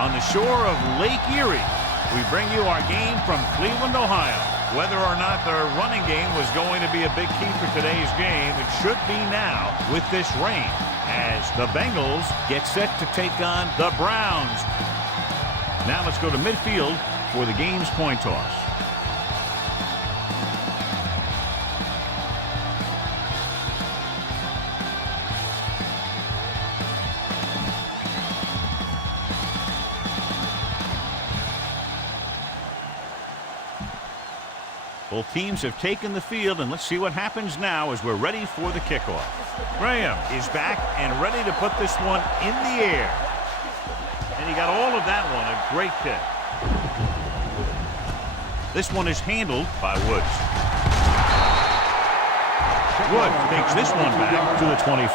On the shore of Lake Erie, we bring you our game from Cleveland, Ohio. Whether or not their running game was going to be a big key for today's game, it should be now with this rain, as the Bengals get set to take on the Browns. Now let's go to midfield for the game's coin toss. Both teams have taken the field, and let's see what happens now as we're ready for the kickoff. Graham is back and ready to put this one in the air. And he got all of that one, a great kick. This one is handled by Woods. Woods takes this one back to the 25.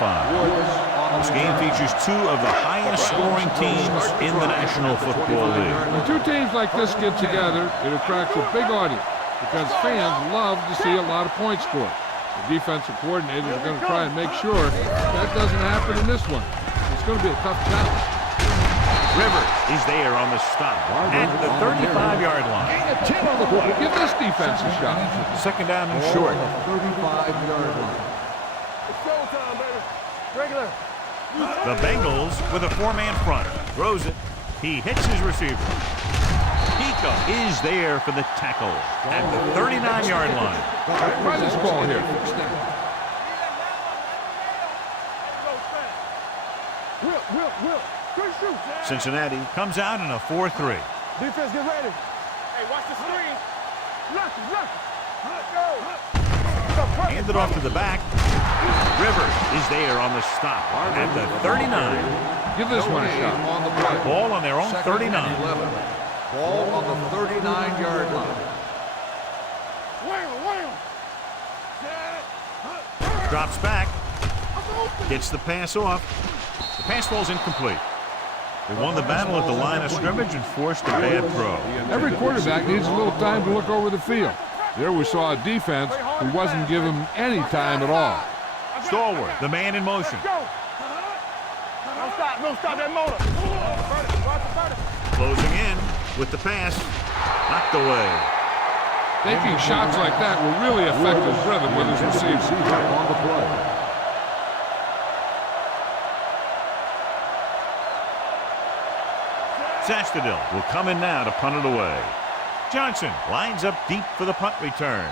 This game features two of the highest scoring teams in the National Football League. When two teams like this get together, it attracts a big audience, because fans love to see a lot of points scored. The defensive coordinators are going to try and make sure that doesn't happen in this one. It's going to be a tough challenge. Rivers is there on the stop at the 35-yard line. Give this defense a shot. Second down and short. 35-yard line. It's showtime, baby. Regular. The Bengals with a four-man front. Throws it. He hits his receiver. Is there for the tackle at the 39-yard line. Try this ball here. Cincinnati comes out in a 4-3. Defense, get ready. Hey, watch the screen. Look. Hand it off to the back. Rivers is there on the stop at the 39. Give this one a shot. On the play. Ball on their own 39. Ball on the 39-yard line. Drops back. Gets the pass off. The pass falls incomplete. They won the battle at the line of scrimmage and forced a bad throw. Every quarterback needs a little time to look over the field. There we saw a defense who wasn't given any time at all. Stallworth, the man in motion. Don't stop that motor. Closing in with the pass. Knocked away. Taking shots like that will really affect his rhythm with his receivers. On the play. Sastadil will come in now to punt it away. Johnson lines up deep for the punt return.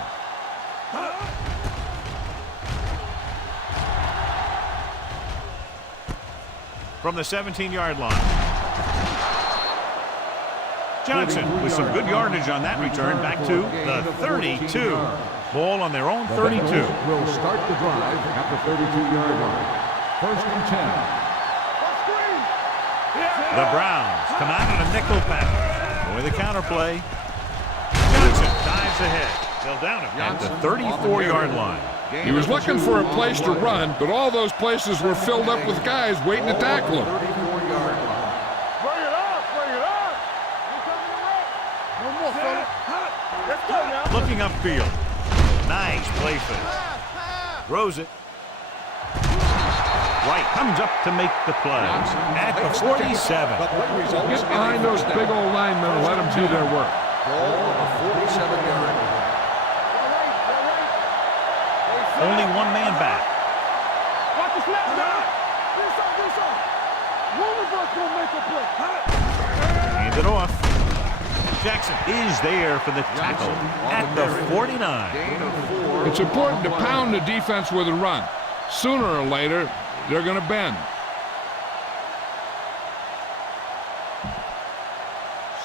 From the 17-yard line. Johnson with some good yardage on that return back to the 32. Ball on their own 32. Will start the drive at the 32-yard line. First and 10. The Browns come out in a nickel package. With a counterplay. Johnson dives ahead. They'll down him at the 34-yard line. He was looking for a place to run, but all those places were filled up with guys waiting to tackle him. 34-yard line. Looking upfield. Nice play fake. Throws it. Wright comes up to make the play at the 47. Get behind those big old linemen and let them do their work. Ball on the 47-yard line. Only one man back. Watch the snap now. This on. One of us gonna make a play. Hand it off. Jackson is there for the tackle at the 49. Gain of 4. It's important to pound the defense with a run. Sooner or later, they're going to bend.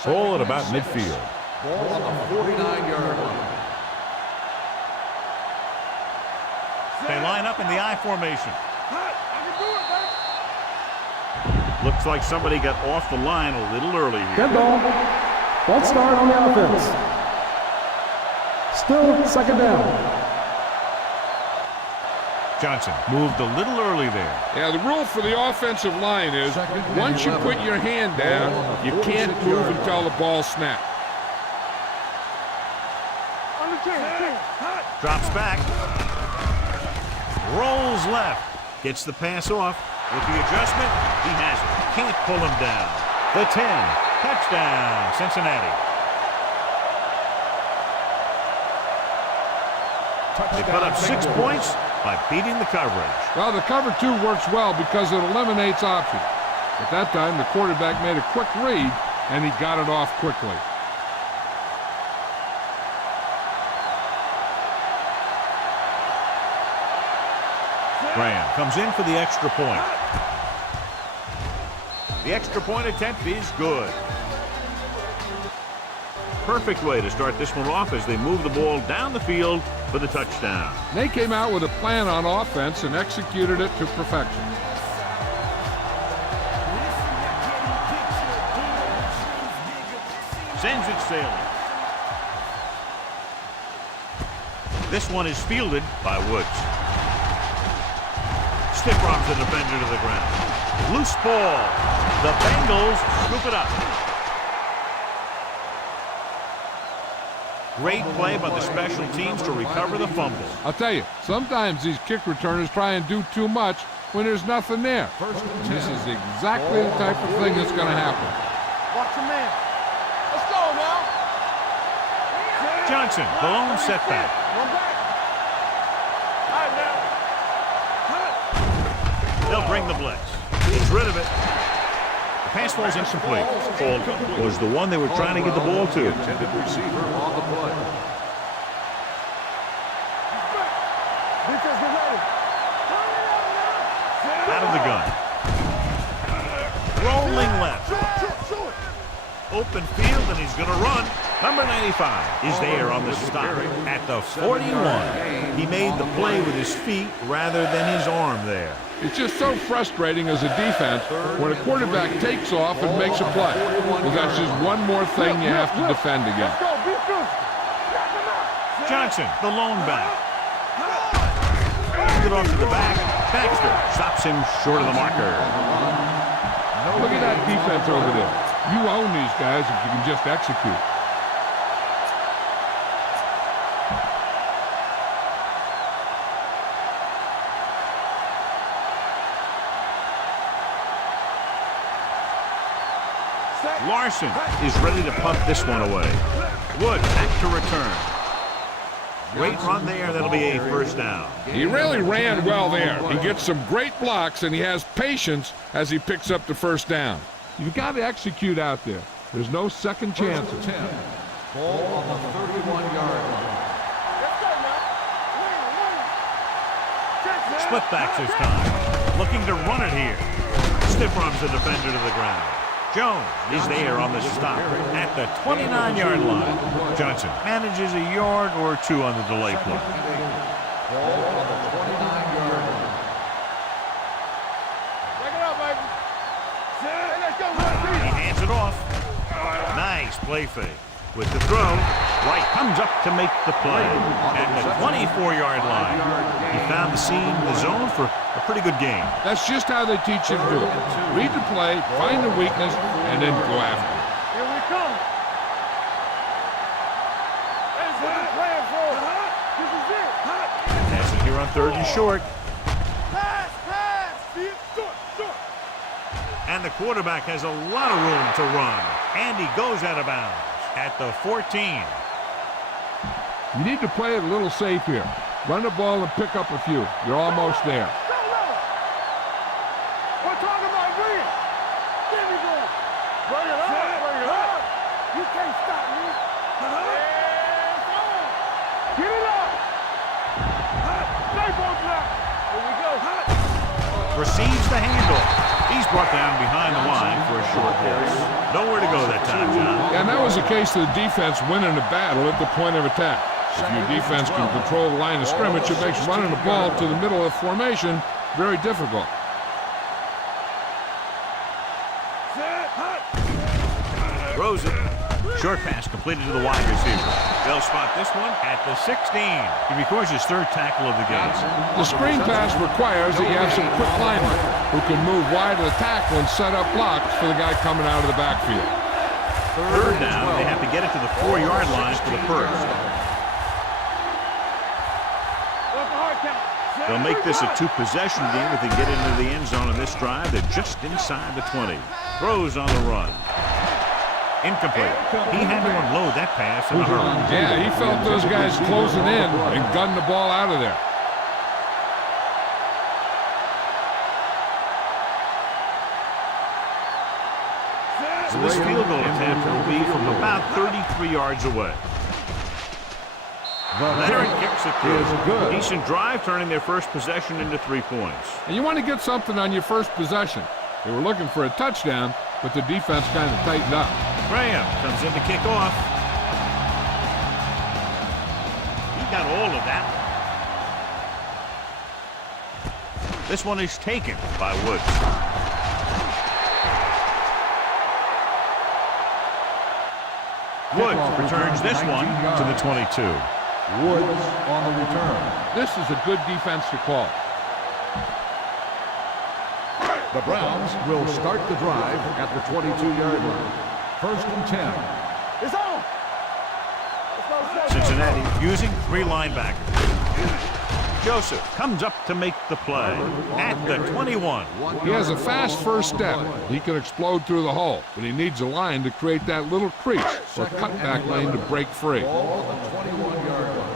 Ball at about midfield. Ball on the 49-yard line. They line up in the I formation. Looks like somebody got off the line a little early here. Dead ball. False start on the offense. Still second down. Johnson moved a little early there. Yeah, the rule for the offensive line is once you put your hand down, you can't move until the ball snaps. Drops back. Rolls left. Gets the pass off. With the adjustment, he has it. Can't pull him down. The 10. Touchdown, Cincinnati. They put up 6 points by beating the coverage. Well, the cover 2 works well because it eliminates options. At that time, the quarterback made a quick read, and he got it off quickly. Graham comes in for the extra point. The extra point attempt is good. Perfect way to start this one off as they move the ball down the field for the touchdown. They came out with a plan on offense and executed it to perfection. Sends it sailing. This one is fielded by Woods. Stiff arms the defender to the ground. Loose ball. The Bengals scoop it up. Great play by the special teams to recover the fumble. I'll tell you, sometimes these kick returners try and do too much when there's nothing there. And this is exactly the type of thing that's going to happen. Watch your man. Let's go now. Johnson, the lone setback. One back. All right, now. They'll bring the blitz. He's rid of it. The pass falls incomplete. Called was the one they were trying to get the ball to. Intended receiver on the play. Defense, get ready. Out of the gun. Rolling left. Shoot. Open field, and he's going to run. Number 95 is there on the stop at the 41. He made the play with his feet rather than his arm there. It's just so frustrating as a defense when a quarterback takes off and makes a play. Because that's just one more thing you have to defend against. Let's go. Be good. Knock him out. Johnson, the lone back. Hand it off to the back. Baxter stops him short of the marker. Look at that defense over there. You own these guys if you can just execute. Larson is ready to punt this one away. Wood back to return. Great run there. That'll be a first down. He really ran well there. He gets some great blocks, and he has patience as he picks up the first down. You've got to execute out there. There's no second chances. Ball on the 31-yard line. Split backs this time. Looking to run it here. Stiff arms the defender to the ground. Jones is there on the stop at the 29-yard line. Johnson manages a yard or two on the delay play. Ball on the 29-yard line. Break it up, baby. Hey, let's go. He hands it off. Nice play fake. With the throw, Wright comes up to make the play at the 24-yard line. He found the seam in the zone for a pretty good game. That's just how they teach you to do it. Read the play, find the weakness, and then go after it. Here we come. Hey, what are you playing for? This is it. Passing here on 3rd and short. Pass. See it? Short. And the quarterback has a lot of room to run. And he goes out of bounds at the 14. You need to play it a little safe here. Run the ball and pick up a few. You're almost there. We're talking about win. There we go. Bring it up. You can't stop me. It's on. Get it up. Stay on block. Here we go. Receives the handoff. He's brought down behind the line for a short pass. Nowhere to go that time, John. And that was a case of the defense winning the battle at the point of attack. If your defense can control the line of scrimmage, it makes running the ball to the middle of formation very difficult. Throws it. Short pass completed to the wide receiver. They'll spot this one at the 16. He records his 3rd tackle of the game. The screen pass requires that you have some quick linemen who can move wide of the tackle and set up blocks for the guy coming out of the backfield. 3rd down, they have to get it to the 4-yard line for the first. What's the hard count? They'll make this a two-possession game if they get into the end zone on this drive. They're just inside the 20. Throws on the run. Incomplete. He had to unload that pass in a hurry. Yeah, he felt those guys closing in and gunned the ball out of there. So this field goal attempt will be from about 33 yards away. Leonard kicks it through. Decent drive, turning their first possession into 3 points. And you want to get something on your first possession. They were looking for a touchdown, but the defense kind of tightened up. Graham comes in to kick off. He got all of that. This one is taken by Woods. Woods returns this one to the 22. Woods on the return. This is a good defense to call. The Browns will start the drive at the 22-yard line. 1st and 10. It's on. Cincinnati using 3 linebackers. Joseph comes up to make the play at the 21. He has a fast first step. He can explode through the hole, but he needs a line to create that little crease or cutback lane to break free. Ball on the 21-yard line.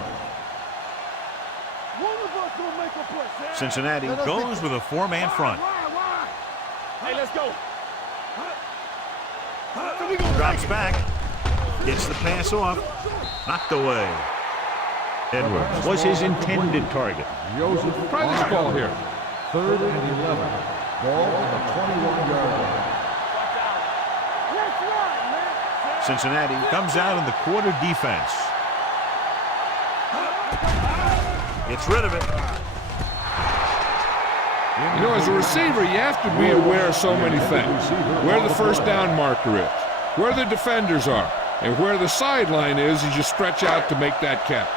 Cincinnati goes with a 4-man front. Hey, let's go. Drops back. Gets the pass off. Knocked away. Edwards was his intended target. Joseph, Try this ball here. 3rd and 11. Ball on the 21-yard line. Cincinnati comes out in the quarter defense. Gets rid of it. You know, as a receiver, you have to be aware of so many things. Where the first down marker is, where the defenders are, and where the sideline is as you stretch out to make that catch.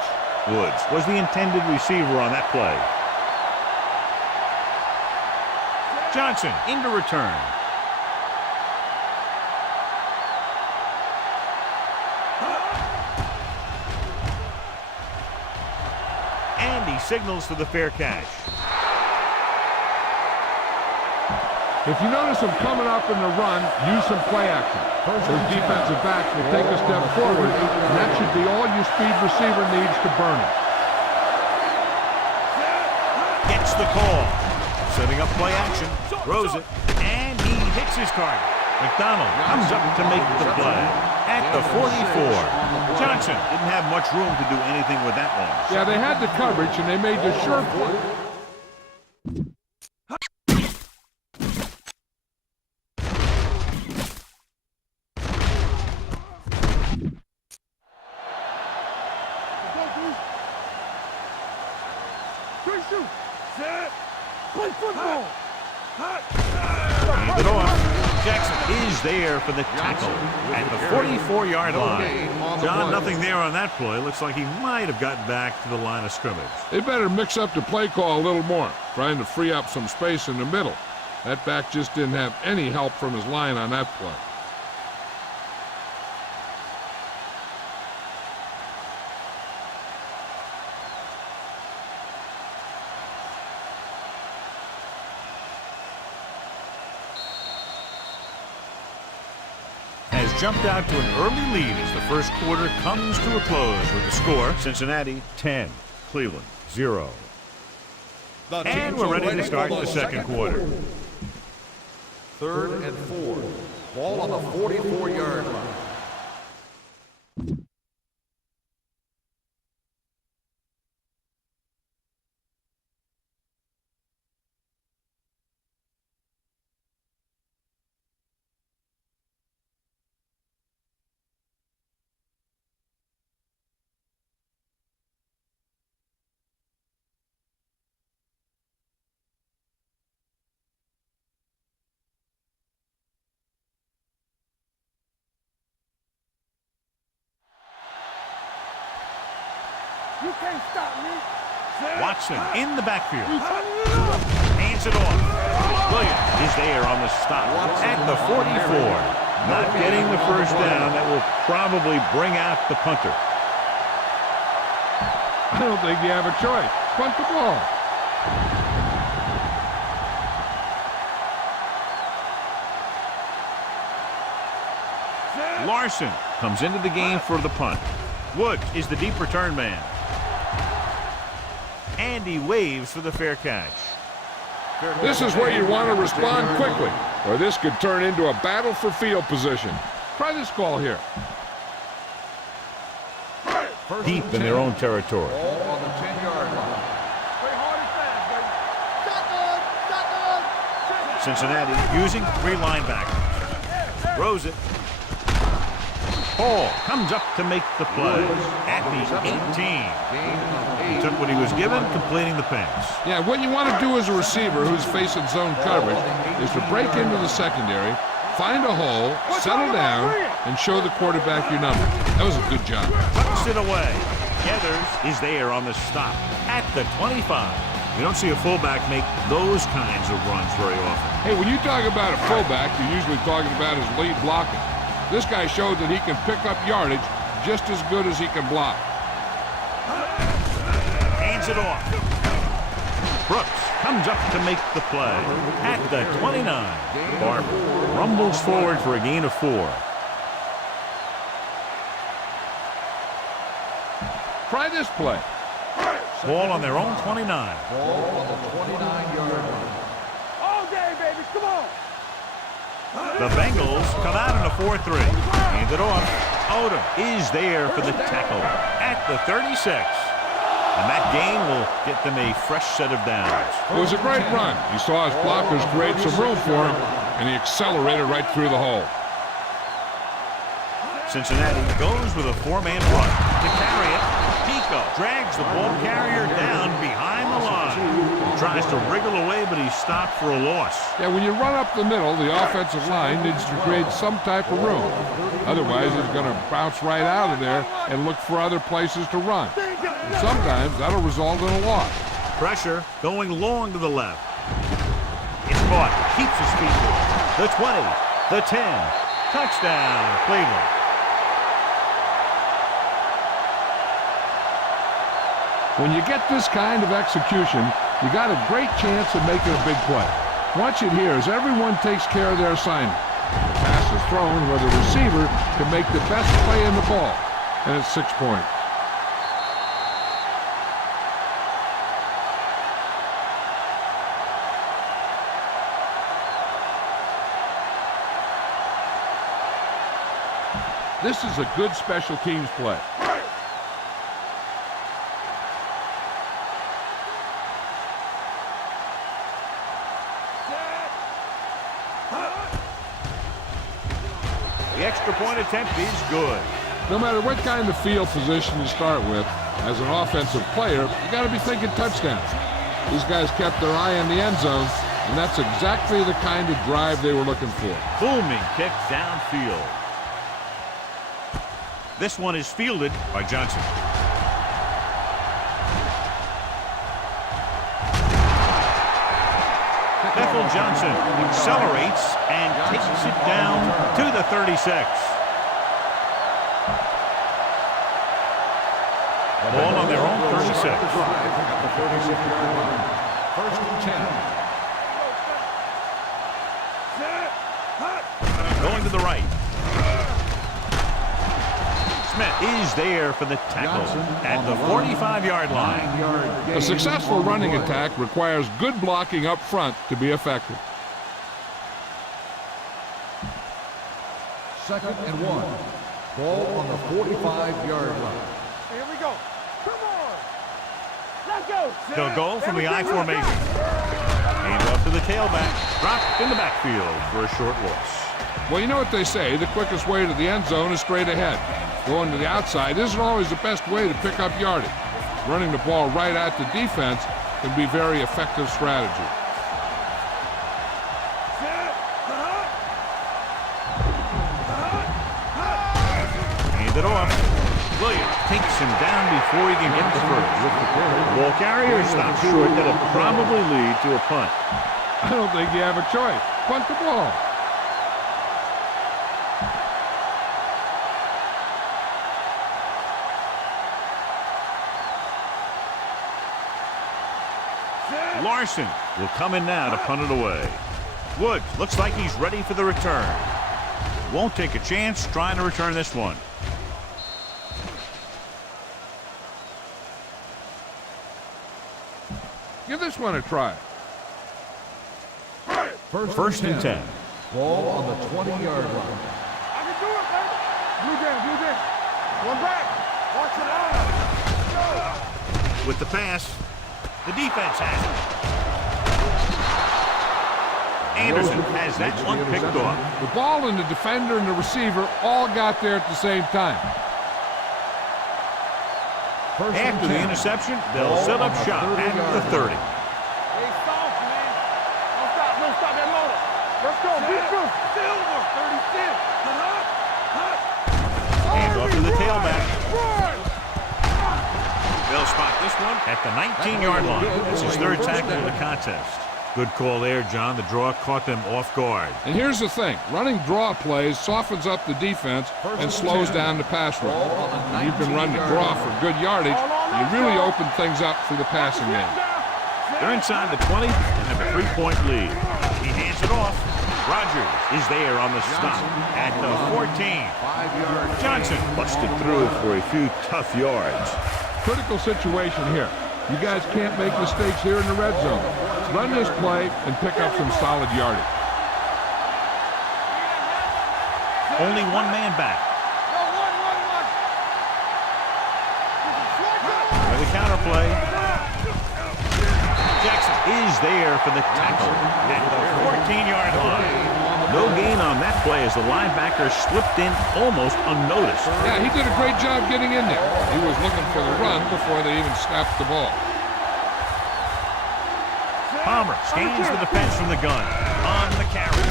Woods was the intended receiver on that play. Johnson into return. And he signals for the fair catch. If you notice them coming up in the run, use some play action. Those defensive backs will take a step forward, and that should be all your speed receiver needs to burn it. Gets the call. Setting up play action. Throws it. And he hits his target. McDonald comes up to make the play at the 44. Johnson didn't have much room to do anything with that one. Yeah, they had the coverage, and they made the sure play. Play football. Hand it off. Jackson is there for the tackle at the 44-yard line. John, nothing there on that play. Looks like he might have gotten back to the line of scrimmage. They better mix up the play call a little more, trying to free up some space in the middle. That back just didn't have any help from his line on that play. Jumped out to an early lead as the first quarter comes to a close with the score Cincinnati 10, Cleveland 0. And we're ready to start the second quarter. 3rd and 4. Ball on the 44-yard line. You can't stop me. Watson in the backfield. Hands it off. Williams is there on the stop at the 44. Not getting the first down. That will probably bring out the punter. I don't think you have a choice. Punt the ball. Larson comes into the game for the punt. Woods is the deep return man. And he waves for the fair catch. This is where you want to respond quickly, or this could turn into a battle for field position. Try this call here. Deep in their own territory. Ball on the 10-yard line. Cincinnati using 3 linebackers. Throws it. Hall comes up to make the play at the 18. He took what he was given, completing the pass. Yeah, what you want to do as a receiver who's facing zone coverage is to break into the secondary, find a hole, settle down, and show the quarterback your number. That was a good job. Tucks it away. Heathers is there on the stop at the 25. You don't see a fullback make those kinds of runs very often. Hey, when you talk about a fullback, you're usually talking about his lead blocking. This guy showed that he can pick up yardage just as good as he can block. Hands it off. Brooks comes up to make the play at the 29. Barber rumbles forward for a gain of 4. Try this play. Ball on their own 29. Ball on the 29-yard line. All day, baby. Come on. The Bengals come out in a 4-3. Hand it off. Odom is there for the tackle at the 36. And that gain will get them a fresh set of downs. It was a great run. He saw his blockers create some room for him, and he accelerated right through the hole. Cincinnati goes with a 4-man run to carry it. Pico drags the ball carrier down behind the line. He tries to wriggle away, but he's stopped for a loss. Yeah, when you run up the middle, the offensive line needs to create some type of room. Otherwise, it's going to bounce right out of there and look for other places to run. And sometimes that'll result in a loss. Pressure going long to the left. It's caught. Keeps his feet moving. The 20. The 10. Touchdown, Cleveland. When you get this kind of execution, you got a great chance of making a big play. Watch it here as everyone takes care of their assignment. The pass is thrown where the receiver can make the best play in the ball, and it's 6 points. This is a good special teams play. The extra point attempt is good. No matter what kind of field position you start with, as an offensive player, you got to be thinking touchdown. These guys kept their eye on the end zone, and that's exactly the kind of drive they were looking for. Booming kick downfield. This one is fielded by Johnson. Bethel Johnson accelerates and takes it down to the 36. Ball on their own 36. At the 36-yard line. First and 10. Going to the right. Smith is there for the tackle at the 45-yard line. A successful running attack requires good blocking up front to be effective. Second and 1. Ball on the 45-yard line. Here we go. Come on. Let's go. They'll go from the I formation. Hand off to the tailback. Dropped in the backfield for a short loss. Well, you know what they say, the quickest way to the end zone is straight ahead. Going to the outside isn't always the best way to pick up yardage. Running the ball right at the defense can be very effective strategy. Hand it off. Williams takes him down before he can get the first. The ball carrier stops short. That'll probably lead to a punt. I don't think you have a choice. Punt the ball. Larson will come in now to punt it away. Woods looks like he's ready for the return. Won't take a chance trying to return this one. Give this one a try. First and 10. 10. Ball on the 20-yard line. I can do it, baby. Blue down. One back. Watch it out. With the pass, the defense has it. Anderson has that one picked off. The ball and the defender and the receiver all got there at the same time. After the interception, they'll set up shop at the 30. Hey, soft, man. Don't stop that motor. Let's go. Be true. Silver. 36. Hand off to the tailback. They'll spot this one at the 19-yard line. This is third tackle of the contest. Good call there, John. The draw caught them off guard. And here's the thing. Running draw plays softens up the defense and slows down the pass rush. When you can run the draw for good yardage, you really open things up for the passing game. They're inside the 20 and have a 3-point lead. He hands it off. Rogers is there on the stop at the 14. Johnson busted through for a few tough yards. Critical situation here. You guys can't make mistakes here in the red zone. Run this play and pick up some solid yardage. Only one man back. For the counter play. Jackson is there for the tackle at the 14-yard line. No gain on that play as the linebacker slipped in almost unnoticed. Yeah, he did a great job getting in there. He was looking for the run before they even snapped the ball. Palmer scans the defense from the gun. On the carry.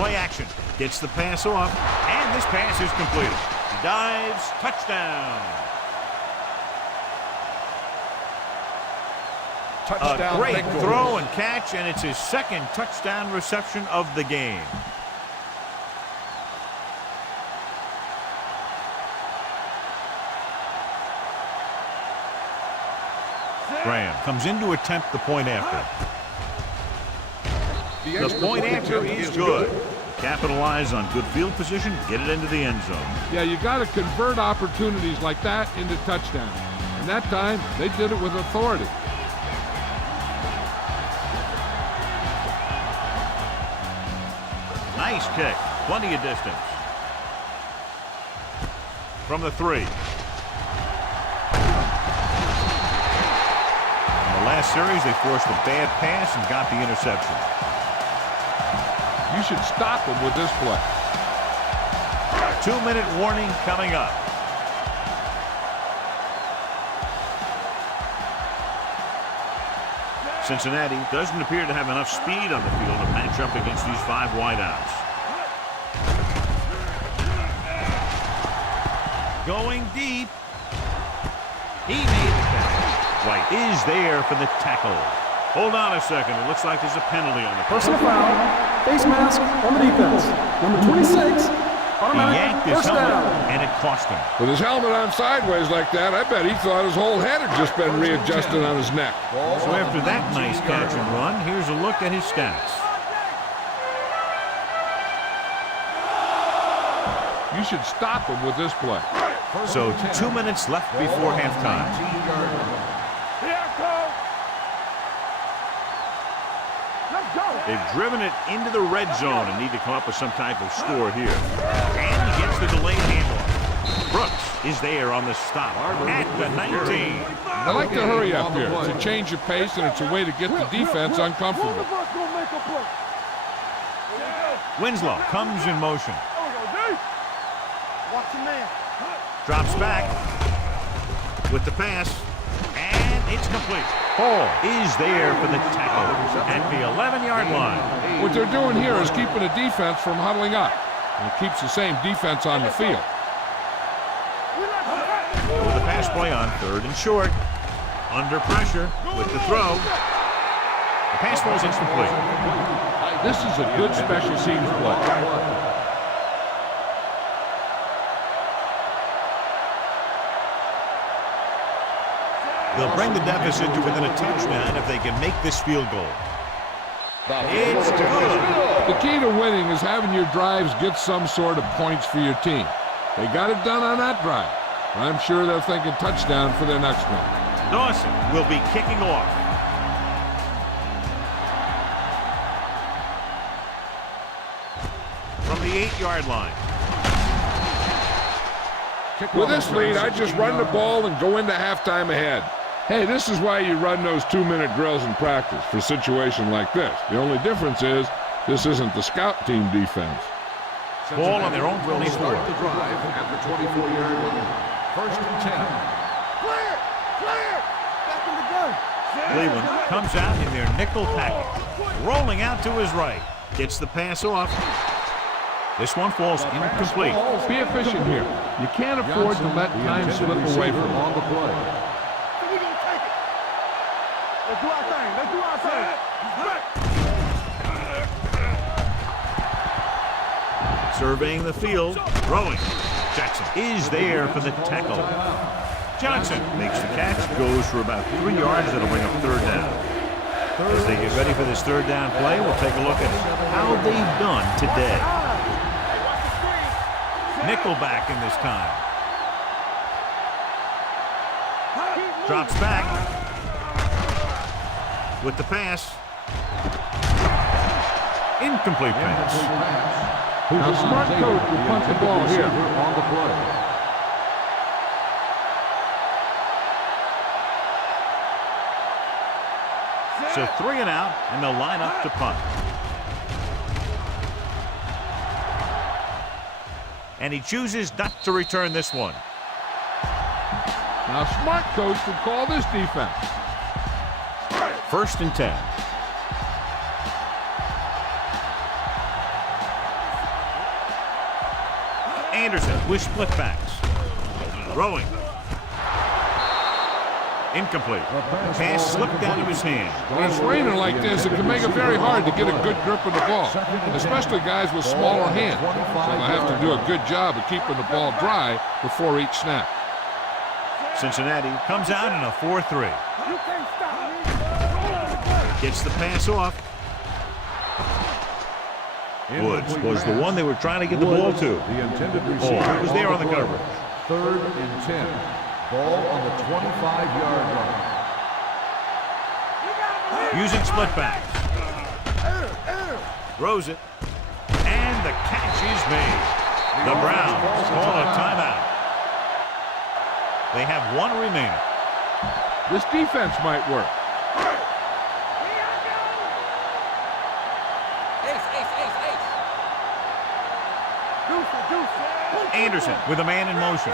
Play action. Gets the pass off. And this pass is completed. He dives. Touchdown. A great throw and catch, and it's his second touchdown reception of the game. Graham comes in to attempt the point after. The point after is good. Capitalize on good field position, get it into the end zone. Yeah, you got to convert opportunities like that into touchdowns. And that time, they did it with authority. Nice kick. Plenty of distance. From the 3. In the last series, they forced a bad pass and got the interception. You should stop them with this play. 2-minute warning coming up. Cincinnati doesn't appear to have enough speed on the field to match up against these 5 wideouts. Going deep. He made the catch. White is there for the tackle. Hold on a second. It looks like there's a penalty on the play. Personal foul. Face mask on the defense. Number 26. He yanked his First helmet, down. and it cost him. With his helmet on sideways like that, I bet he thought his whole head had just been readjusted on his neck. So after that nice catch and run, here's a look at his stats. You should stop him with this play. So 2 minutes left before halftime. Here I come. Let's go. They've driven it into the red zone and need to come up with some type of score here. And he gets the delayed handoff. Brooks is there on the stop at the 19. I like to hurry up here. It's a change of pace, and it's a way to get the defense uncomfortable. One of us gonna make a play. Winslow comes in motion. There we go, D. Watch your man. Drops back with the pass. And it's complete. Hall is there for the tackle at the 11-yard line. What they're doing here is keeping the defense from huddling up. And it keeps the same defense on the field. With the pass play on 3rd and short. Under pressure with the throw. The pass falls incomplete. This is a good special teams play. They'll bring the deficit to within a touchdown if they can make this field goal. It's good. The key to winning is having your drives get some sort of points for your team. They got it done on that drive. I'm sure they're thinking touchdown for their next one. Dawson will be kicking off. From the 8-yard line. With this lead, I just run the ball and go into halftime ahead. Hey, this is why you run those 2-minute drills in practice for a situation like this. The only difference is this isn't the scout team defense. Ball on their own 24. Start the drive at the 24-yard line. First and 10. Clear! Clear! Back in the gun. Cleveland comes out in their nickel package. Rolling out to his right. Gets the pass off. This one falls incomplete. Be efficient here. You can't afford to let time slip away from you. On the play. So we gonna take it. Let's do our thing. Let's do our thing. Surveying the field. Throwing. Jackson is there for the tackle. Johnson makes the catch. Goes for about 3 yards. That'll bring up third down. As they get ready for this third down play, we'll take a look at how they've done today. Nickelback in this time. Drops back. With the pass. Incomplete pass. Now, smart coach will punt the ball here. On the play. So 3 and out, and they'll line up to punt. And he chooses not to return this one. Now, smart coach would call this defense. First and 10. Anderson with split backs. Throwing. Incomplete. The pass slipped out of his hand. When it's raining like this, it can make it very hard to get a good grip of the ball, especially guys with smaller hands. So they'll have to do a good job of keeping the ball dry before each snap. Cincinnati comes out in a 4-3. You can't stop me. Gets the pass off. Woods was the one they were trying to get the ball to. The intended Ball receiver was there on the coverage. Third and 10. Ball on the 25-yard line. Using split backs. Throws it. And the catch is made. The Browns call a timeout. They have 1 remaining. This defense might work. Anderson with a man in motion.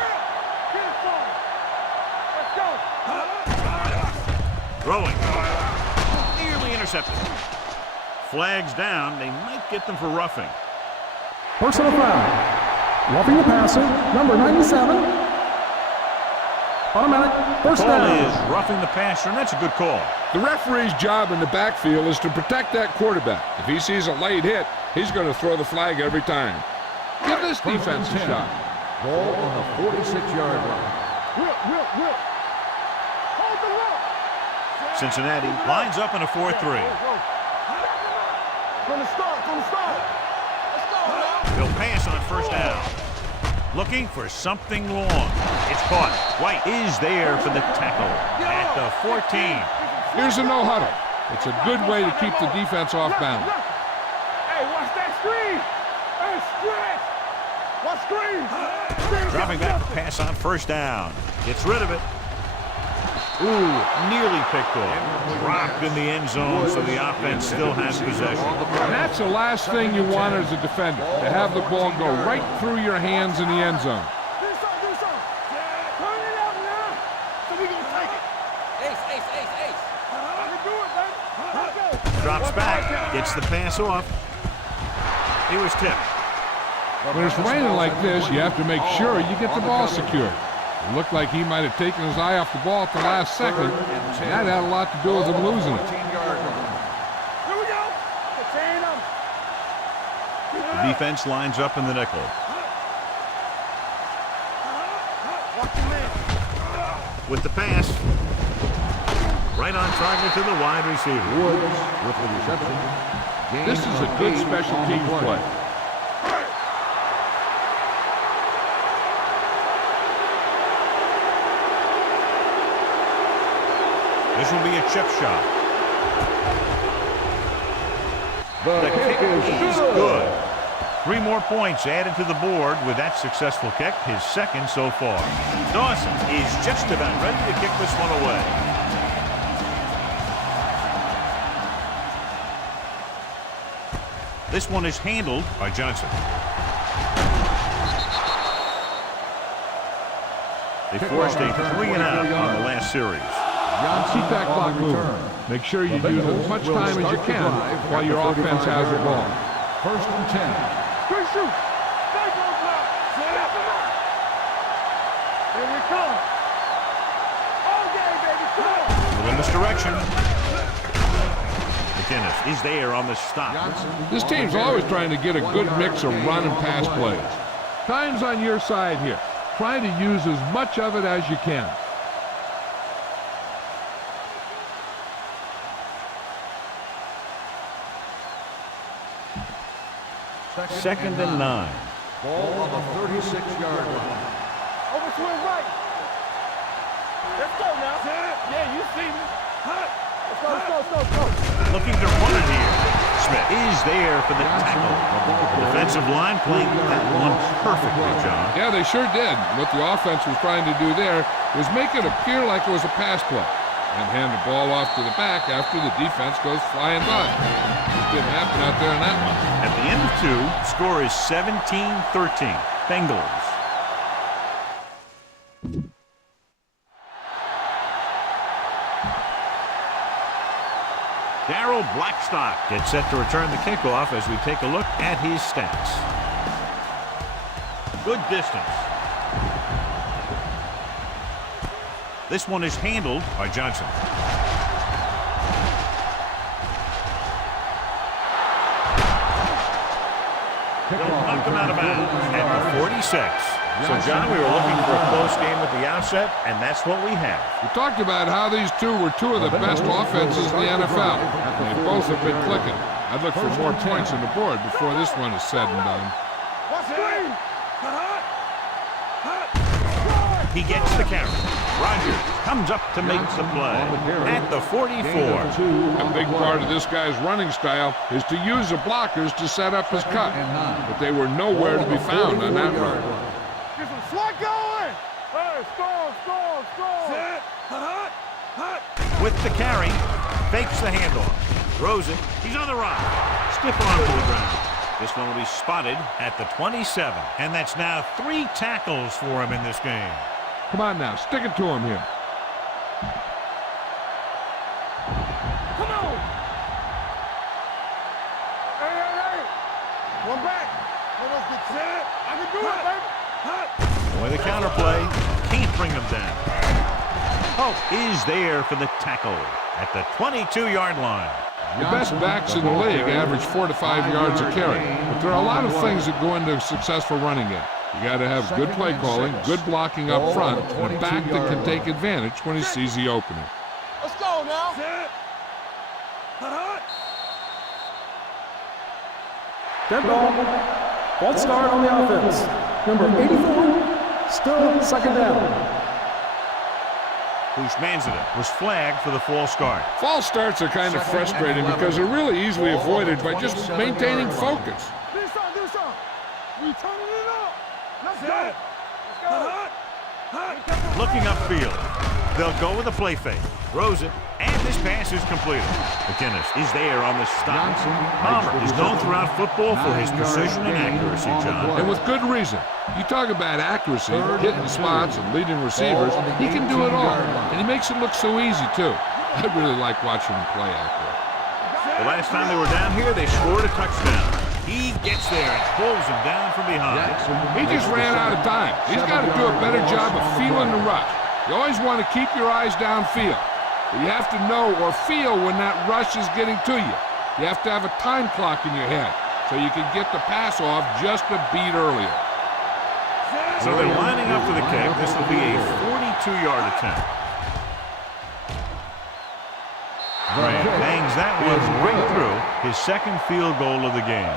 Throwing. Nearly intercepted. Flags down. They might get them for roughing. Personal foul. Roughing the passer, number 97. Automatic first Call down. is roughing the passer, and that's a good call. The referee's job in the backfield is to protect that quarterback. If he sees a late hit, he's going to throw the flag every time. Give this defense a shot. Ball on the 46-yard line. Whip. Hold the rope. Cincinnati lines up in a 4-3. From the start. Let's go now. They'll pass on first down. Looking for something long. It's caught. White is there for the tackle at the 14. Here's a no huddle. It's a good way to keep the defense off balance. Hey, watch that screen. Hey, stretch. Watch screen. Dropping back to pass on first down. Gets rid of it. Ooh, nearly picked off. Dropped in the end zone, so the offense still has possession. And that's the last thing you want as a defender, to have the ball go right through your hands in the end zone. Do something. Turn it up now. So we gonna take it. Ace. I can do it, man. Let's go. Drops back, gets the pass off. He was tipped. When it's raining like this, you have to make sure you get the ball secured. It looked like he might have taken his eye off the ball at the last second, and that had a lot to do with him losing it. Here we go. Contain them. The defense lines up in the nickel. Watch the man. With the pass, Right on target to the wide receiver. Woods with the reception. Gain This is a of good 8 special on the teams play. This will be a chip shot. The kick is good. 3 more points added to the board with that successful kick, his second so far. Dawson is just about ready to kick this one away. This one is handled by Johnson. They forced a 3-and-out on the last series. Keep that clock moving. Make sure you use as much time as you can while your offense has the ball. First and 10. Good shoot. Stay on block. Step him up. Here we come. All game, baby. Come on. In this direction. McInnes is there on the stop. This team's always trying to get a good mix of run and pass plays. Time's on your side here. Try to use as much of it as you can. Second and 9. Ball on the 36-yard line. Over swing right. Let's go now. Yeah, you see me. Let's go. Looking to run it here. Smith is there for the tackle. The defensive line playing that one perfectly, John. Yeah, they sure did. What the offense was trying to do there was make it appear like it was a pass play and hand the ball off to the back after the defense goes flying by. It didn't happen out there on that one. At the end of 2, score is 17-13. Bengals. Darrell Blackstock gets set to return the kickoff as we take a look at his stats. Good distance. This one is handled by Johnson. Knocked him out of bounds at the 46. So, John, we were looking for a close game at the outset, and that's what we have. We talked about how these two were 2 of the best offenses in the NFL. They both have been clicking. I'd look for more points on the board before this one is said and done. He gets the carry. Rogers comes up to make the play at the 44. A big part of this guy's running style is to use the blockers to set up his cut, but they were nowhere to be found on that run. Get some slack going. Hey, score. With the carry, fakes the handoff, throws it. He's on the run. Stiff arm to the ground. This one will be spotted at the 27, and that's now 3 tackles for him in this game. Come on now, stick it to him here. Come on. Hey. One back. Let's get set. I can do it, baby. Boy, the counterplay can't bring him down. Hope is there for the tackle at the 22-yard line. The best backs in the league average 4 to 5 yards a carry, but there are a lot of things that go into a successful running game. You got to have good play calling, good blocking up front, and a back that can take advantage when he sees the opening. Let's go now. Dead ball. False start on the offense. Number 84, still second down. Bushmanzada was flagged for the false start. False starts are kind of frustrating because they're really easily avoided by just maintaining focus. Do something. We turning it up. Let's go. Looking upfield. They'll go with a play fake. Throws it, and this pass is completed. McInnes is there on the stop. Palmer is known throughout football for his precision and accuracy, John. And with good reason. You talk about accuracy, hitting spots, and leading receivers. He can do it all, and he makes it look so easy, too. I really like watching him play out there. The last time they were down here, they scored a touchdown. He gets there and pulls him down from behind. He just ran out of time. He's got to do a better job of feeling the rush. You always want to keep your eyes downfield. But you have to know or feel when that rush is getting to you. You have to have a time clock in your head so you can get the pass off just a beat earlier. So they're lining up for the kick. This will be a 42-yard attempt. Grant bangs that one right through his second field goal of the game.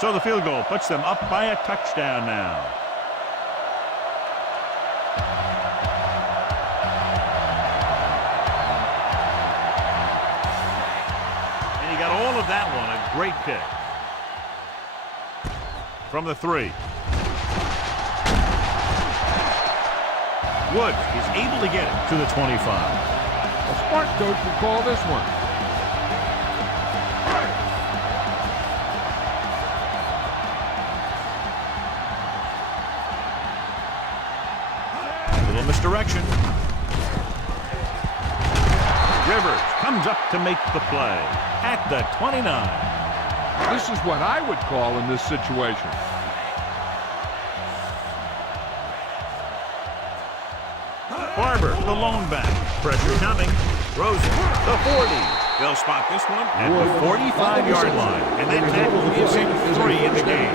So the field goal puts them up by a touchdown now. And he got all of that one. A great pick. From the 3. Woods is able to get it to the 25. A smart coach would call this one. A little misdirection. Rivers comes up to make the play at the 29. This is what I would call in this situation. Barber, the lone back. Pressure coming. Throws it. The 40. They'll spot this one at the 45-yard line. And that tackle gives him 3 in the game.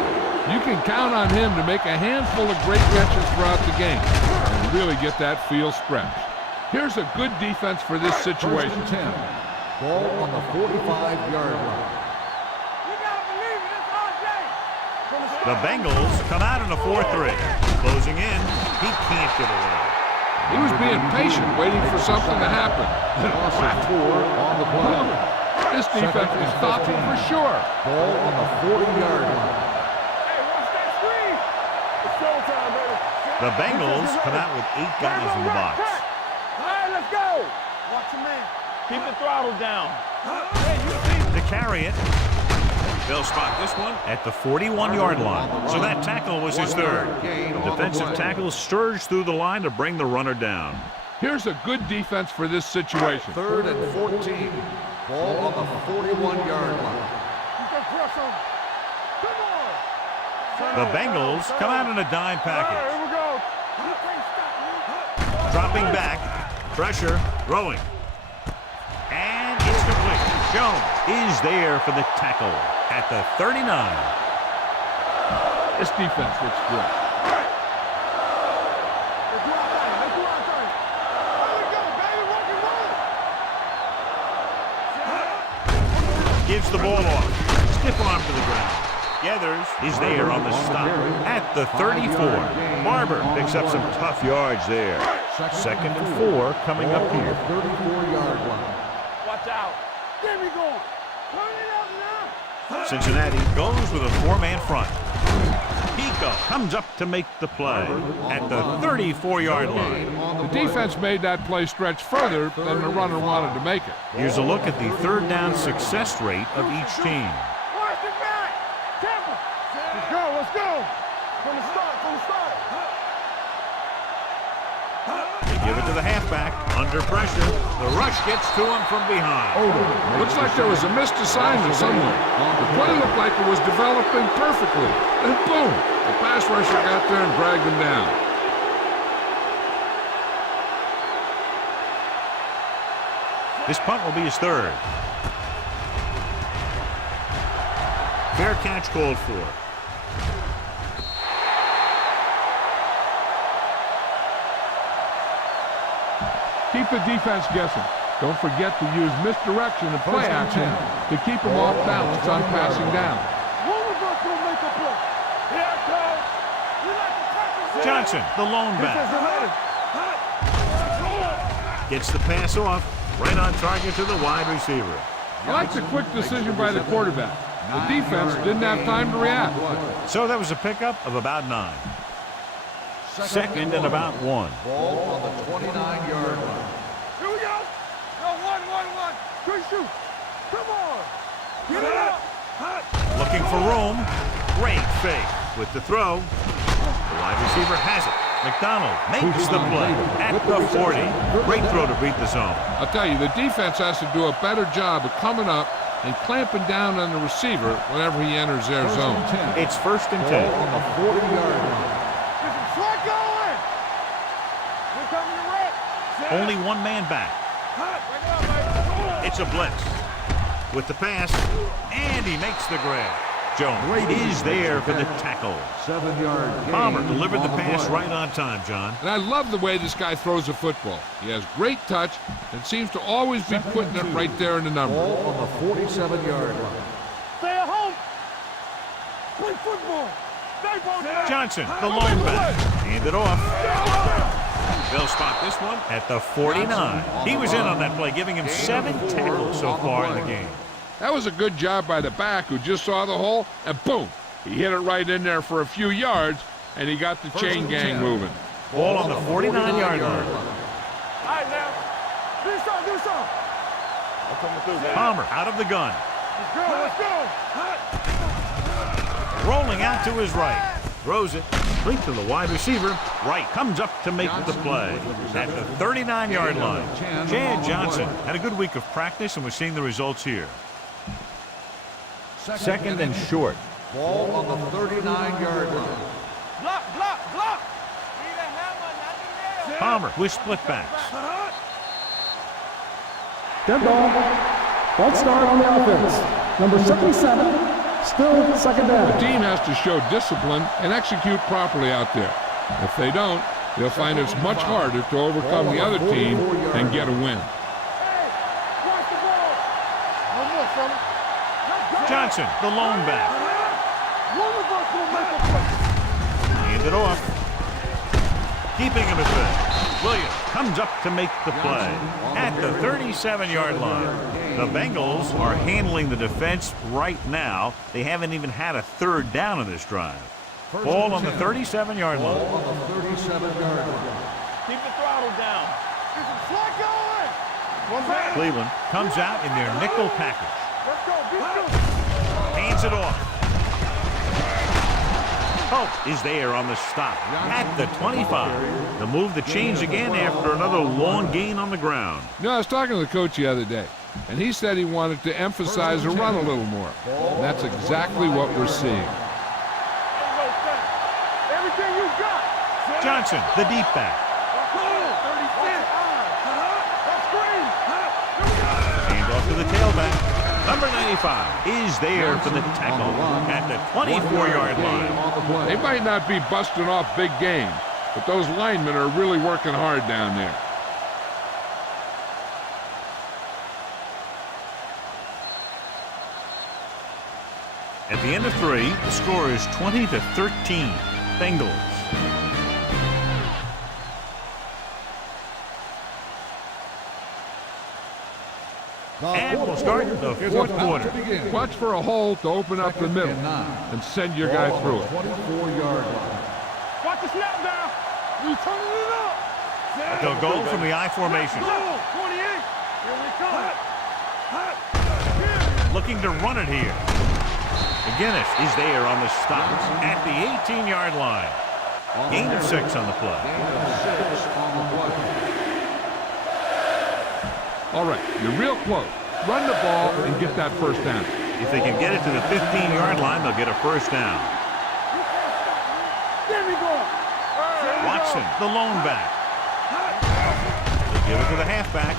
You can count on him to make a handful of great catches throughout the game and really get that field stretched. Here's a good defense for this situation. 10. Ball on the 45-yard line. The Bengals come out in a 4-3. Closing in. He can't get away. He was being patient, waiting for something to happen. Loss of 4 on the play. This defense was thoughtful for sure. Ball on the 40-yard line. Hey, watch that screen. It's showtime, baby. The Bengals come out with 8 guys in the box. All right, let's go. Watch your man. Keep the throttle down. To carry it. They'll spot this one at the 41-yard line. So that tackle was his 3rd. The defensive tackle surged through the line to bring the runner down. Here's a good defense for this situation. 3rd and 14. Ball on the 41-yard line. You can press him. Come on. The Bengals come out in a dime All right, package. here we go. You can't stop me. Dropping back. Pressure. Throwing. And it's complete. Jones is there for the tackle at the 39. This defense looks good. Let's do our thing. Let's do our thing. There we go, baby. Rock and roll. Gives the ball off. Stiff arm to the ground. Gathers is there on the stop at the 34. Barber picks up some tough yards there. 2nd and 4 coming up here. 34-yard line. Watch out. There we go. Turn it up now. Cincinnati goes with a 4-man front. Pico comes up to make the play at the 34-yard line. The defense made that play stretch further than the runner wanted to make it. Here's a look at the 3rd down success rate of each team. Watch it back. Temple. Let's go. Let's go. From the start. From the start. They give it to the halfback under pressure. The rush gets to him from behind. Looks like there was a missed assignment somewhere. The play looked like it was developing perfectly. And boom, the pass rusher got there and dragged him down. This punt will be his 3rd. Fair catch called for. Keep the defense guessing. Don't forget to use misdirection and play action to keep them off balance on passing down. One of us will make a play. Here it comes. We like to practice. Johnson, the lone back, gets the pass off. Right on target to the wide receiver. I like the quick decision by the quarterback. The defense didn't have time to react. So that was a pickup of about 9. 2nd and about 1. Ball on the 29-yard line. Here we go. No, 1. Good shoot. Come on. Get it up. Looking for room. Great fake with the throw. The wide receiver has it. McDonald makes the play at the 40. Great throw to beat the zone. I'll tell you, the defense has to do a better job of coming up and clamping down on the receiver whenever he enters their zone. It's 1st and 10. Ball on the 40-yard line. Slide going. We're coming to wreck. Only 1 man back. Break it up, baby. It's a blitz. With the pass, and he makes the grab. Jones is there for the tackle. 7-yard gain. Palmer delivered the on pass play. right on time, John. And I love the way this guy throws a football. He has great touch and seems to always be putting it right there in the number. Ball on the 47-yard line. Stay at home. Play football. Stay football. Johnson, the lone back. Hand it off. They'll spot this one at the 49. He was in on that play, giving him 7 tackles so far in the game. That was a good job by the back who just saw the hole, and boom, he hit it right in there for a few yards, and he got the chain gang moving. Ball on the 49-yard line. All right, now. Do something. I'm coming through, man. Palmer out of the gun. Let's go. Rolling out to his right. Throws it straight to the wide receiver. Right, comes up to make the play at the 39-yard line. Chad Johnson had a good week of practice, and we're seeing the results here. Second and short. Ball on the 39-yard line. Block. Palmer with split backs. Dead ball. False start on the offense. Number 77. Still second The down. team has to show discipline and execute properly out there. If they don't, they'll find it's much harder to overcome the other team and get a win. Hey, watch the ball. No more, fella. Let's go. Johnson, the lone back. One of us will make a play. Hand it off. Keeping him at bay. Williams comes up to make the play at the 37-yard line. The Bengals are handling the defense right now. They haven't even had a third down in this drive. Ball on the 37-yard line. Ball on the 37-yard line. Keep the throttle down. Get some slack going. One back. Cleveland comes out in their nickel package. Let's go. Be good. Hands it off. Pope is there on the stop at the 25. The move to change again after another long gain on the ground. You know, I was talking to the coach the other day, and he said he wanted to emphasize the run a little more. And that's exactly what we're seeing. Everything you got. Johnson, the deep back. Hand off to the tailback. Number 95 is there for the tackle at the 24-yard line. They might not be busting off big games, but those linemen are really working hard down there. At the end of 3, the score is 20-13. Bengals. And we'll start the fourth quarter. Watch for a hole to open up the middle and send your guy through it. 24-yard line. Watch the snap down. We turning it up. They'll go from the I formation. 28. Here we come. Looking to run it here. McGinnis is there on the stop at the 18-yard line. Gain of 6 on the play. All right, you're real close. Run the ball and get that first down. If they can get it to the 15-yard line, they'll get a first down. There we go. Watson, the lone back. They give it to the halfback.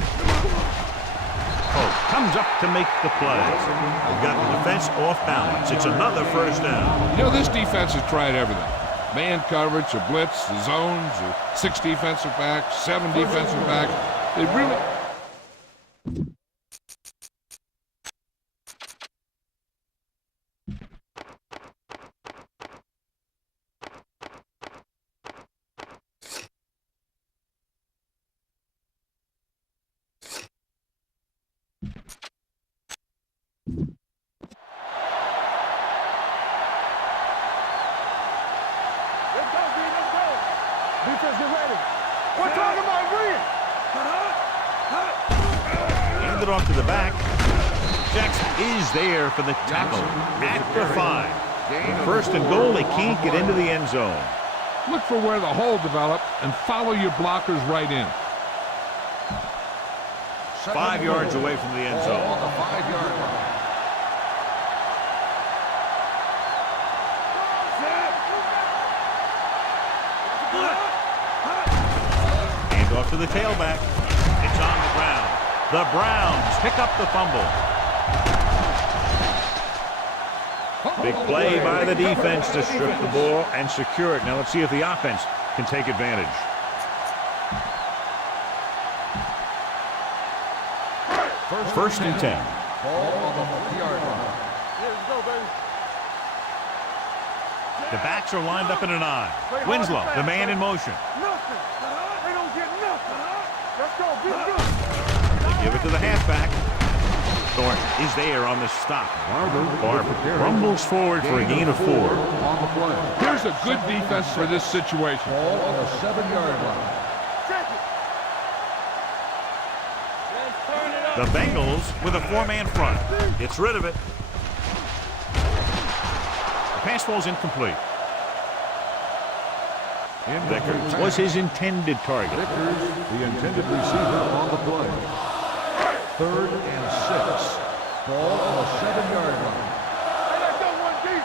Pope comes up to make the play. They've got the defense off balance. It's another first down. You know, this defense has tried everything. Man coverage, a blitz, the zones, 6 defensive backs, 7 defensive backs. They really... Let's go, D. Let's go. Defense, get ready. We're talking about bringing. Hand it off to the back. Jackson is there for the tackle at the 5. First and goal, they can't get into the end zone. Look for where the hole develops and follow your blockers right in. 5 yards away from the end zone. On the 5-yard line. Hand off to the tailback. It's on the ground. The Browns pick up the fumble. Big play by the defense to strip the ball and secure it. Now let's see if the offense can take advantage. First and 10. Ball on the 40-yard line. Let's go, baby. The backs are lined up in an I. Winslow, the man in motion. Nothing. They don't get nothing. Let's go. Be good. They give it to the halfback. Thornton is there on the stop. Barber rumbles forward for a gain of 4. On the play. Here's a good defense for this situation. Ball on the 7-yard line. Check it. The Bengals with a 4-man front. Gets rid of it. The pass ball's incomplete. Vickers was his intended target. Vickers, the intended receiver on the play. 3rd and 6. Ball on the 7-yard line. Let's go, 1 deep.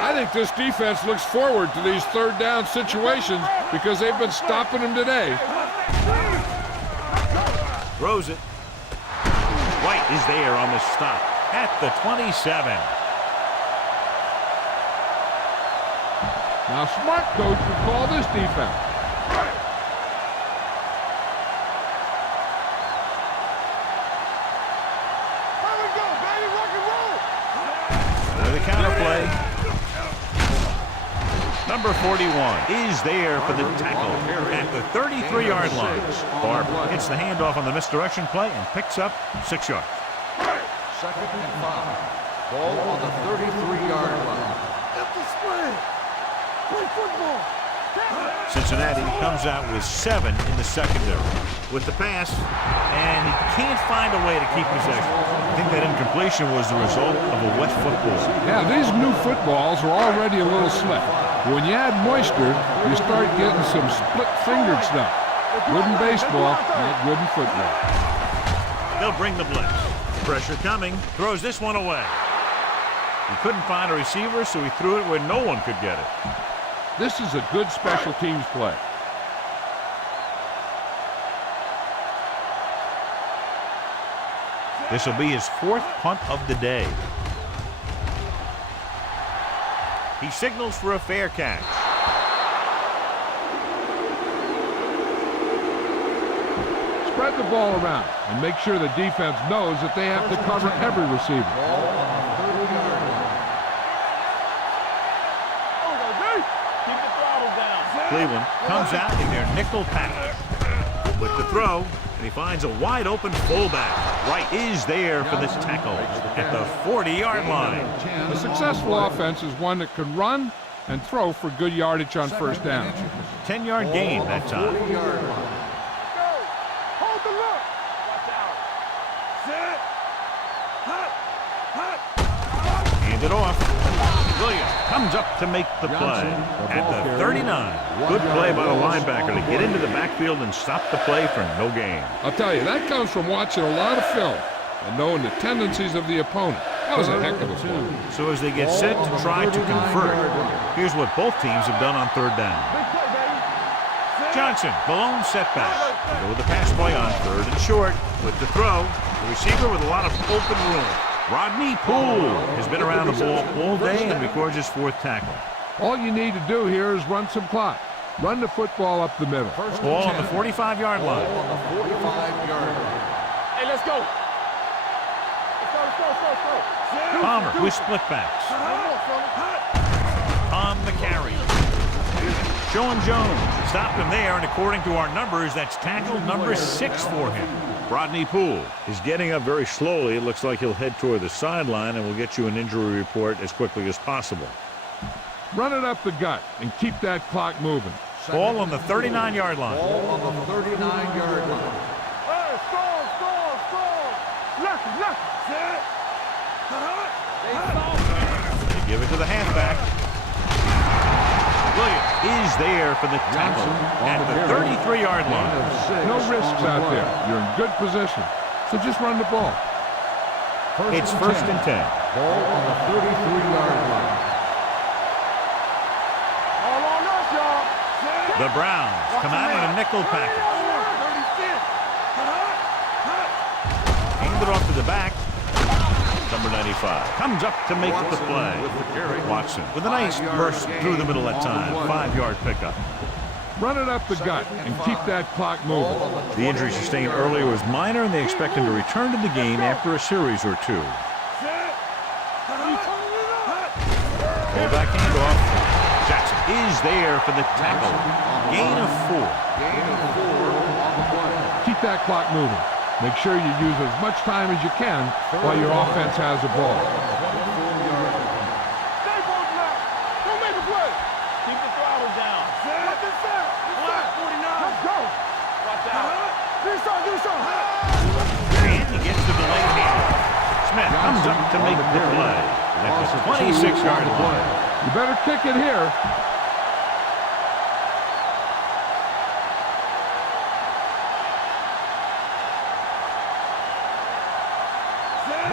I think this defense looks forward to these third down situations because they've been stopping them today. Throws it. White is there on the stop at the 27. Now, smart coach would call this defense. Here we go, baby. Rock and roll. The counter play. Number 41 is there for the tackle at the 33-yard line. Barber gets the handoff on the misdirection play and picks up 6 yards. 2nd and 5. Ball on the 33-yard line. Empty spread. Play football. Cincinnati comes out with 7 in the secondary with the pass, and he can't find a way to keep possession. I think that incompletion was the result of a wet football. Yeah, these new footballs are already a little slick. When you add moisture, you start getting some split-fingered stuff. Good in baseball, not good in football. They'll bring the blitz. Pressure coming. Throws this one away. He couldn't find a receiver, so he threw it where no one could get it. This is a good special teams play. This will be his 4th punt of the day. He signals for a fair catch. Spread the ball around and make sure the defense knows that they have to cover every receiver. Ball on the 30-yard line. Cleveland comes out in their nickel package. With the throw, and he finds a wide open fullback. Wright is there for the tackle at the 40-yard line. A successful offense is one that can run and throw for good yardage on first down. 10-yard gain that time. 40-yard line. Hold the look. Watch out. Set. Hut. Hand it off. Williams comes up to make the play at the 39. Good play by the linebacker to get into the backfield and stop the play for no gain. I'll tell you, that comes from watching a lot of film and knowing the tendencies of the opponent. That was a heck of a play. So as they get set to try to convert, here's what both teams have done on 3rd down. Big play, baby. Set. Johnson, the lone setback. They go with the pass play on 3rd and short. With the throw, the receiver with a lot of open room. Rodney Poole has been around the ball all day and records his 4th tackle. All you need to do here is run some clock. Run the football up the middle. Ball on the 45-yard line. Ball on the 45-yard line. Hey, let's go. Let's go. Palmer with split-backs. On the carry. Sean Jones stopped him there, and according to our numbers, that's tackle number 6 for him. Rodney Poole is getting up very slowly. It looks like he'll head toward the sideline, and we'll get you an injury report as quickly as possible. Run it up the gut and keep that clock moving. Ball on the 39-yard line. Ball on the 39-yard line. Hey, score. Lucky. Set. They give it to the halfback. Williams is there for the tackle at the 33-yard line. No risks out there. You're in good position. So just run the ball. It's 1st and 10. Ball on the 33-yard line. All on us, y'all. The Browns come out in a nickel package. 36. Hand it off to the back. Number 95 comes up to make the play. Watson with a nice burst through the middle that time. 5-yard pickup. Run it up the gut and keep that clock moving. The injury sustained earlier was minor, and they expect him to return to the game after a series or two. Fullback handoff. Jackson is there for the tackle. Gain of 4. Keep that clock moving. Make sure you use as much time as you can while your offense has the ball. Stay both now. Don't make a play. Keep the throttle down. Watch this side. This side. 49. Let's go. Watch out. Do something. And he gets the delayed handoff. Smith comes up to make the play. That's a 26-yard line. You better kick it here.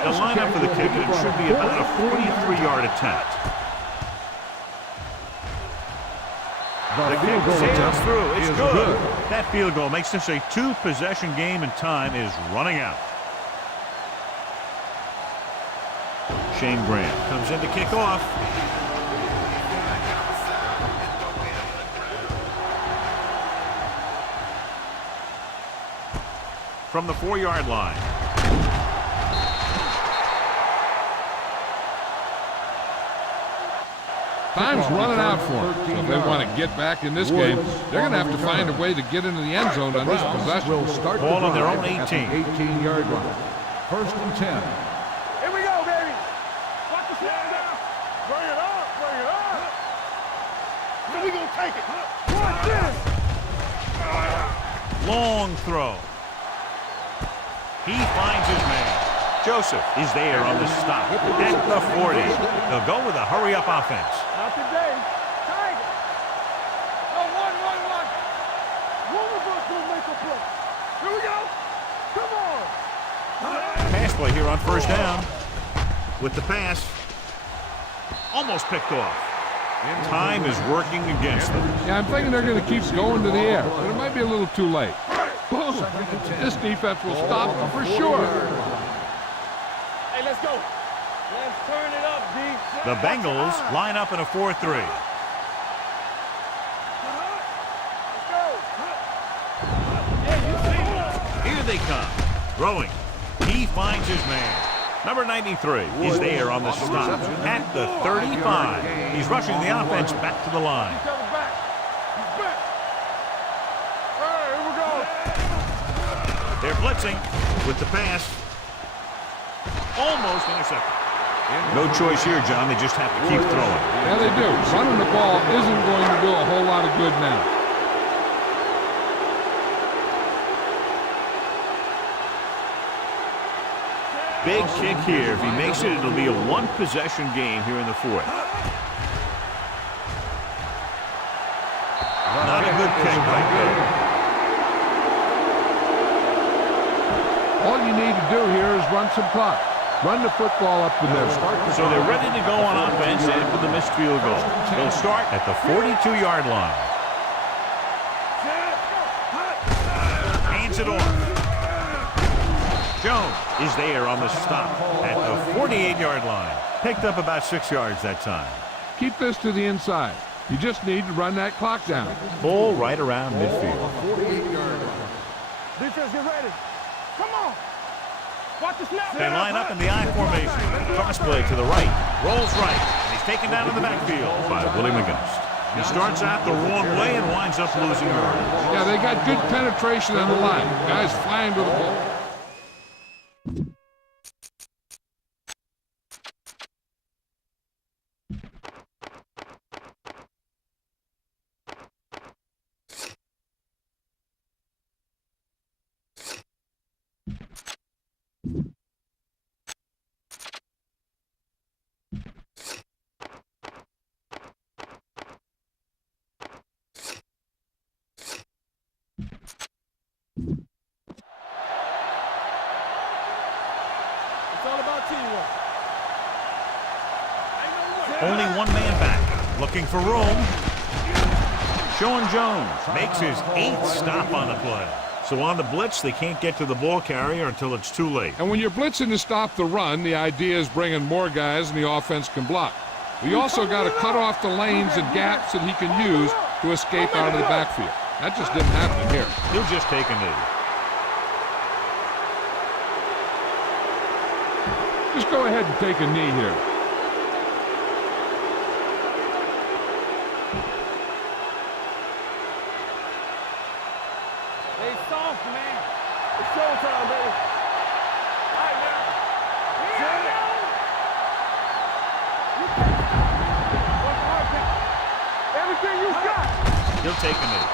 The lineup for the kick, and it should be about a 43-yard attempt. The kick sails through. It's good. That field goal makes this a 2-possession game, and time is running out. Shane Graham comes in to kick off. From the 4-yard line. Time's running out for them. So if they want to get back in this game, they're going to have to find a way to get into the end zone on this possession. Will start ball on their own 18. 18-yard line. 1st and 10. Here we go, baby. Watch the snap down. Bring it up. Bring it up. So we going to take it. Watch this. Long throw. He finds his man. Joseph is there on the stop at the 40. They'll go with a hurry-up offense. Not today. Tiger. Oh, one. One of us will make a play. Here we go. Come on. Pass play here on 1st down. With the pass. Almost picked off. Time is working against them. Yeah, I'm thinking they're going to keep going to the air, but it might be a little too late. Boom. This defense will stop them for sure. Hey, let's go. Let's turn it up, D. The Bengals line up in a 4-3. Let's go. Yeah, you see it. Here they come. Throwing. He finds his man. Number 93 is there on the stop at the 35. He's rushing the offense back to the line. He's back. He's back. All right, here we go. They're blitzing with the pass. Almost intercepted. No choice here, John. They just have to keep throwing. Yeah, they do. Running the ball isn't going to do a whole lot of good now. Big kick here. If he makes it, it'll be a 1-possession game here in the 4th. Not a good kick right there. All you need to do here is run some clock. Run the football up the middle. So they're ready to go on offense after the missed field goal. They'll start at the 42-yard line. Hands it off. Jones is there on the stop at the 48-yard line. Picked up about 6 yards that time. Keep this to the inside. You just need to run that clock down. Ball right around midfield. Defense, get ready. Come on. Watch the snap. They line up in the I formation. Cross play to the right. Rolls right. And he's taken down in the backfield by Willie McGinnis. He starts out the wrong way and winds up losing yardage. Yeah, they got good penetration on the line. Guys flying to the ball. It's all about teamwork. Only one man back. Looking for room. Sean Jones makes his 8th stop on the play. So on the blitz, they can't get to the ball carrier until it's too late. And when you're blitzing to stop the run, the idea is bringing more guys and the offense can block. We also got to cut off the lanes and gaps that he can use to escape out of the backfield. That just didn't happen here. He'll just take a knee. Just go ahead and take a knee here. They soft, man. It's showtime, baby. All right, now. Everything you got. He'll take a knee.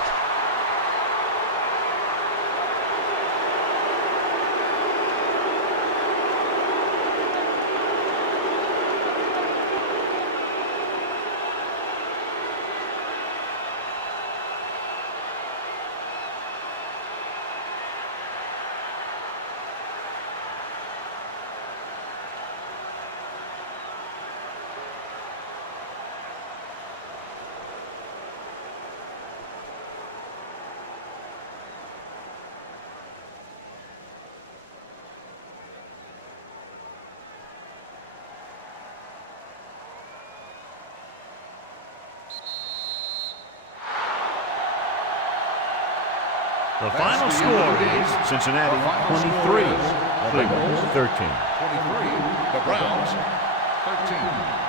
The final score is Cincinnati 23, Cleveland 13. 23, the Browns 13.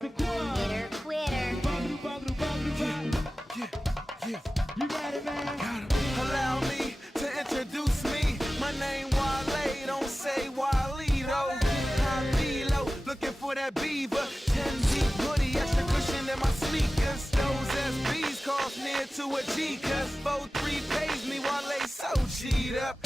Quitter, quitter. You got it, man. Allow me to introduce me. My name Wale, don't say Walito. I'm Lilo, looking for that beaver. 10 deep hoodie, extra cushion in my sneakers. Those SBs cost near to a G, cause 4-3 pays me Wale so cheat up.